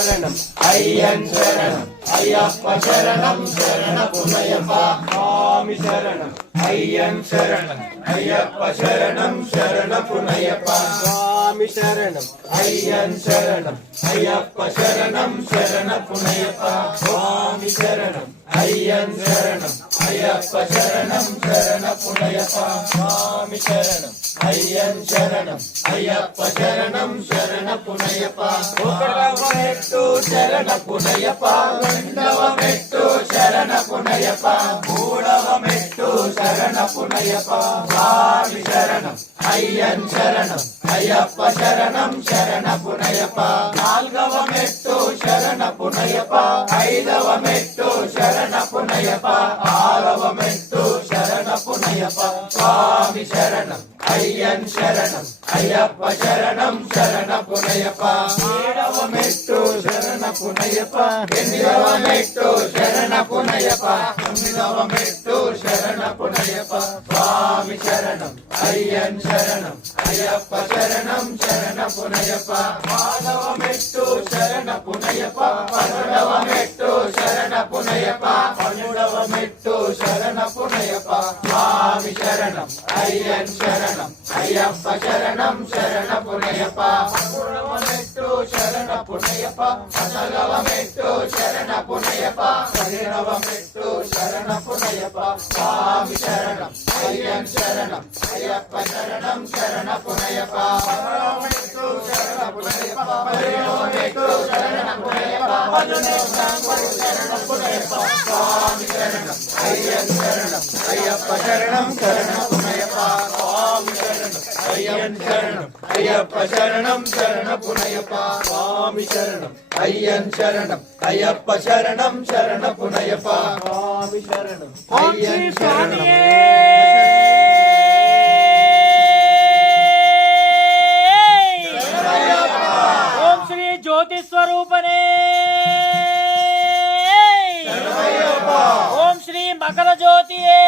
శరణం అయ్యన్ శరణం అయ్యప్ప శరణం శరణపునయప స్వామి శరణం అయ్యన్ శరణం అయ్యప్ప శరణం శరణపునయప స్వామి శరణం అయ్యన్ శరణం అయ్యప్ప శరణం శరణపునయప స్వామి శరణం అయ్యన్ శరణం అయ్యప్ప శరణం శరణపునయప స్వామి శరణం అయ్యన్ శరణం అయ్యప్ప శరణం శరణపునయప ఒకటవ మెట్టు శరణపునయప రెండవ మెట్టు శరణపునయప మూడవ మెట్టు శరణపునయప స్వామి శరణం అయ్యన్ శరణం అయ్యప్ప శరణం శరణపునయప నాల్గవ మెట్టు శరణపునయప ఐదవ మెట్టు శరణపునయప ఆరవ మెట్టు శరణపునయప స్వామి శరణం అయ్యన్ శరణం అయ్యప్ప శరణం శరణపునయప ఏడవ మెట్టు శరణపునయప ఎనిమిదవ మెట్టు శరణపునయప తొమ్మిదవ మెట్టు శరణపునయప స్వామి శరణం అయ్యన్ శరణం అయ్యప్ప శరణం శరణపునయప మాధవ మెట్టు శరణపునయప పన్నెండవ మెట్టు శరణపునయప పన్నెండవ మెట్టు శరణపునయప స్వామి శరణం అయ్యన్ శరణం అయ్యప్ప శరణం శరణపునయప పదమూడవ మెట్టు శరణపునయప పద్నాలుగవ మెట్టు శరణపునయప పదిహేడవ మెట్టు శరణపునయప స్వామి శరణం అయ్యన్ శరణం అయ్యప్ప శరణం శరణపునయప పదహారవ మెట్టు శరణపునయప పదిహేడవ మెట్టు శరణపునయప పద్దెనిమిదవ శరణపునయప స్వామి శరణం అయ్యన్ శరణం అయ్యప్ప శరణం శరణపునయప స్వామి శరణం అయ్యన్ శరణం అయ్యప్ప శరణం శరణపునయప స్వామి శరణం అయ్యన్ శరణం అయ్యప్ప శరణం శరణపునయప స్వామి శరణం అయ్యన్ శరణం ఓం శ్రీ జ్యోతి స్వరూపనే ఓం శ్రీ మకర జ్యోతియే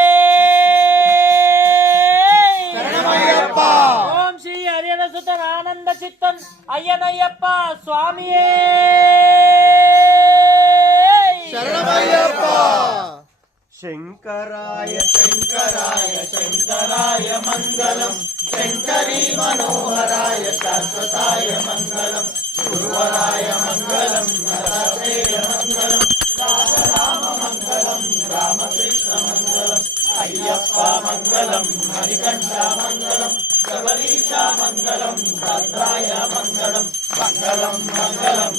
ఓం శ్రీ హరిహర సుతన్ ఆనంద చిత్తన్ అయ్యనయ్యప్ప స్వామియే శరణమయ్యప్ప శంకరాయ శంకరాయ శంకరాయ మంగళం శంకరీ మనోహరాయ శాశ్వతాయ మంగళం గురువరాయ మంగళం నరసేయ మంగళం రాజరామ మంగళం రామకృష్ణ మంగళం అయ్యప్ప మంగళం హరికంఠ మంగళం శబరీష మంగళం భద్రాయ మంగళం మంగళం మంగళం